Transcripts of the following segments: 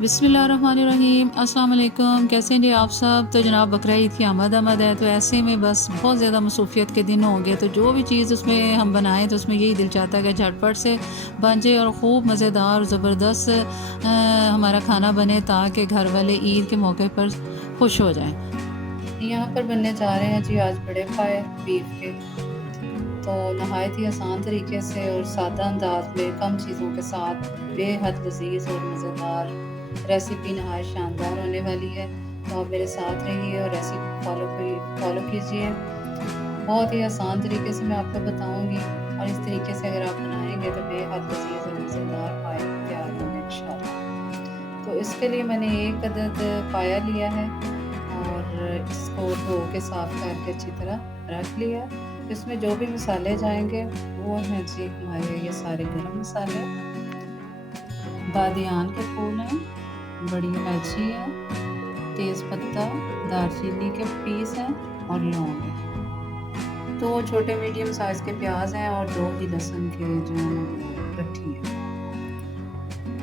बिस्मिल्लाहिर्रहमानिर्रहीम। अस्सलाम वालेकुम। कैसे हैं जी आप सब। तो जनाब बकरा ईद की आमद है, तो ऐसे में बस बहुत ज़्यादा मसरूफियत के दिन होंगे, तो जो भी चीज़ उसमें हम बनाएं तो उसमें यही दिल चाहता है कि झटपट से बन जाए और ख़ूब मज़ेदार ज़बरदस्त हमारा खाना बने, ताकि घर वाले ईद के मौके पर खुश हो जाएं। यहाँ पर बनने जा रहे हैं जी आज बड़े पाए बीफ के। तो नहायत ही आसान तरीके से और सादा अंदाज में कम चीज़ों के साथ बेहद लजीज और मज़ेदार रेसिपी नहायत शानदार होने वाली है। तो आप मेरे साथ रहिए और रेसिपी फॉलो कीजिए। बहुत ही आसान तरीके से मैं आपको बताऊंगी और इस तरीके से अगर आप बनाएंगे तो बेहद लजीज और मज़ेदार पाए तैयार होंगे इंशाल्लाह। तो इसके लिए मैंने एक अदद पाया लिया है और इसको धो के साफ करके अच्छी तरह रख लिया। इसमें जो भी मसाले जाएंगे वो हैं जी हमारे ये सारे गरम मसाले, बादियान के फूल हैं, बड़ी इलायची है, तेज़ पत्ता, दालचीनी के पीस हैं और लौंग है। तो छोटे मीडियम साइज़ के प्याज हैं और 2 ही लहसुन के जो गट्ठी है,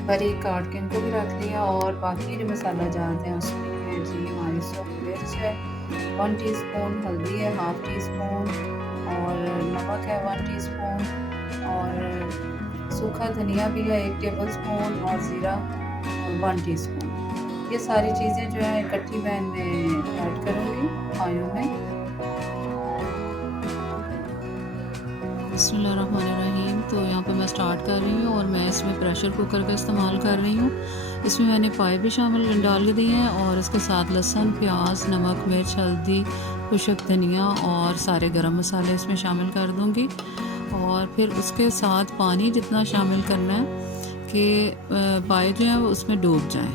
बारीक काट के इनको भी रख लिया। और बाकी जो मसाला जाते हैं उसमें है जी हमारी सूखी मिर्च है 1 टीस्पून, हल्दी है 1/2 टीस्पून और नमक है 1 टीस्पून और सूखा धनिया भी है 1 टेबलस्पून और ज़ीरा 1 टीस्पून। ये सारी चीज़ें जो है इकट्ठी मैं इनमें ऐड करूँगी पायों में। बिस्मिल्लाहिर्रहमानिर्रहीम। तो यहाँ पे मैं स्टार्ट कर रही हूँ और मैं इसमें प्रेशर कुकर का इस्तेमाल कर रही हूँ। इसमें मैंने पाए भी शामिल डाल दिए हैं और इसके साथ लहसुन, प्याज, नमक, मिर्च, हल्दी, खुशक धनिया और सारे गरम मसाले इसमें शामिल कर दूँगी। और फिर उसके साथ पानी जितना शामिल करना है कि पाए जो हैं वो उसमें डूब जाएं,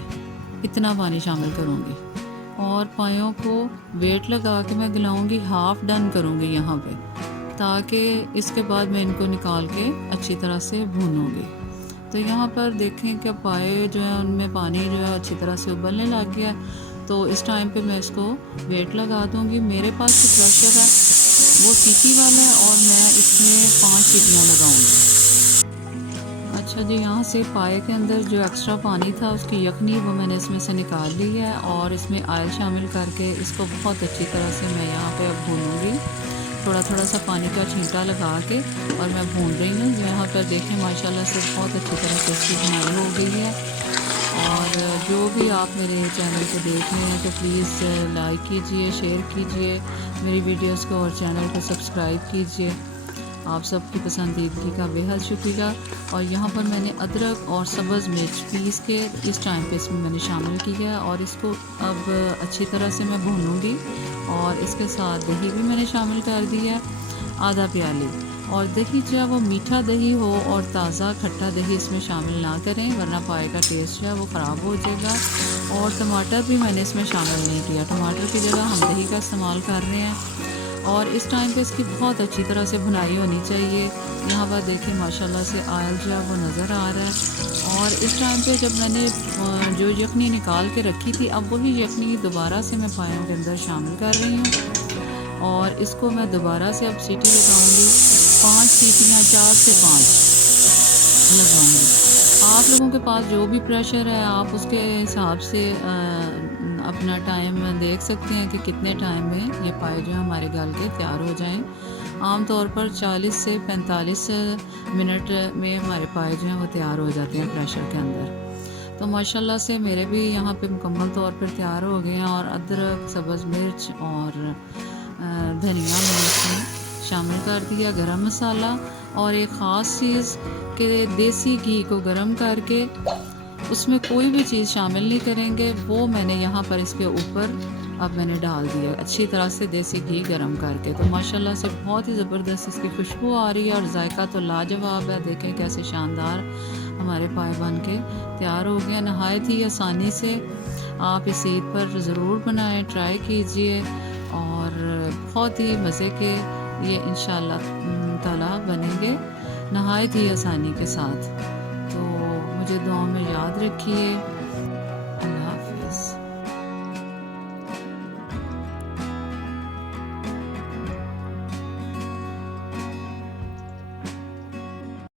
इतना पानी शामिल करूँगी। और पायों को वेट लगा के मैं गलाऊँगी, हाफ़ डन करूँगी यहाँ पे, ताकि इसके बाद मैं इनको निकाल के अच्छी तरह से भूनूंगी। तो यहाँ पर देखें कि पाए जो है उनमें पानी जो है अच्छी तरह से उबलने लग गया। तो इस टाइम पे मैं इसको वेट लगा दूंगी। मेरे पास जो प्रेशर है वो सीटी वाला है और मैं इसमें 5 सीटियाँ लगाऊंगी। अच्छा जी, यहाँ से पाए के अंदर जो एक्स्ट्रा पानी था उसकी यखनी वो मैंने इसमें से निकाल ली है और इसमें ऑयल शामिल करके इसको बहुत अच्छी तरह से मैं यहाँ पे अब भूनूंगी। थोड़ा थोड़ा सा पानी का छींटा लगा के और मैं भून रही हूँ। यहाँ पर देखें माशाल्लाह से बहुत अच्छी तरह से इसकी बुनाई हो गई है। और जो भी आप मेरे चैनल को देख रहे हैं तो प्लीज़ लाइक कीजिए, शेयर कीजिए मेरी वीडियोस को और चैनल को सब्सक्राइब कीजिए। आप सबकी पसंदीदगी का बेहद शुक्रिया। और यहाँ पर मैंने अदरक और सब्ज़ मिर्च पीस के इस टाइम पे इसमें मैंने शामिल किया है और इसको अब अच्छी तरह से मैं भूनूंगी। और इसके साथ दही भी मैंने शामिल कर दी है आधा प्याली। और दही जो है वो मीठा दही हो और ताज़ा खट्टा दही इसमें शामिल ना करें, वरना पाए का टेस्ट जो है वो ख़राब हो जाएगा। और टमाटर भी मैंने इसमें शामिल नहीं किया, टमाटर की जगह हम दही का इस्तेमाल कर रहे हैं। और इस टाइम पे इसकी बहुत अच्छी तरह से भुनाई होनी चाहिए। यहाँ पर देखिए माशाल्लाह से ऑयल जो है वो नज़र आ रहा है। और इस टाइम पे जब मैंने जो यखनी निकाल के रखी थी, अब वही यखनी दोबारा से मैं पायों के अंदर शामिल कर रही हूँ और इसको मैं दोबारा से अब सीटी लगाऊंगी। 5 सीटियाँ, 4 से 5 लगाऊंगी। आप लोगों के पास जो भी प्रेशर है आप उसके हिसाब से अपना टाइम देख सकते हैं कि कितने टाइम में ये पाए जो हमारे गल के तैयार हो जाएं। आमतौर पर 40 से 45 मिनट में हमारे पाए जो हैं वो तैयार हो जाते हैं प्रेशर के अंदर। तो माशाल्लाह से मेरे भी यहाँ पे मुकम्मल तौर पर तैयार हो गए हैं। और अदरक, सब्ज़ मिर्च और धनिया मैंने इसमें शामिल कर दिया, गरम मसाला और एक ख़ास चीज़ कि देसी घी को गर्म करके उसमें कोई भी चीज़ शामिल नहीं करेंगे, वो मैंने यहाँ पर इसके ऊपर अब मैंने डाल दिया अच्छी तरह से देसी घी गरम करके। तो माशाल्लाह से बहुत ही ज़बरदस्त इसकी खुशबू आ रही है और जायका तो लाजवाब है। देखें कैसे शानदार हमारे पाए बन के तैयार हो गए। नहायत ही आसानी से आप इस ईद पर ज़रूर बनाएं, ट्राई कीजिए और बहुत ही मज़े के ये इंशाल्लाह ताला बनेंगे नहायत ही आसानी के साथ। तो मुझे दुआ में याद रखिए।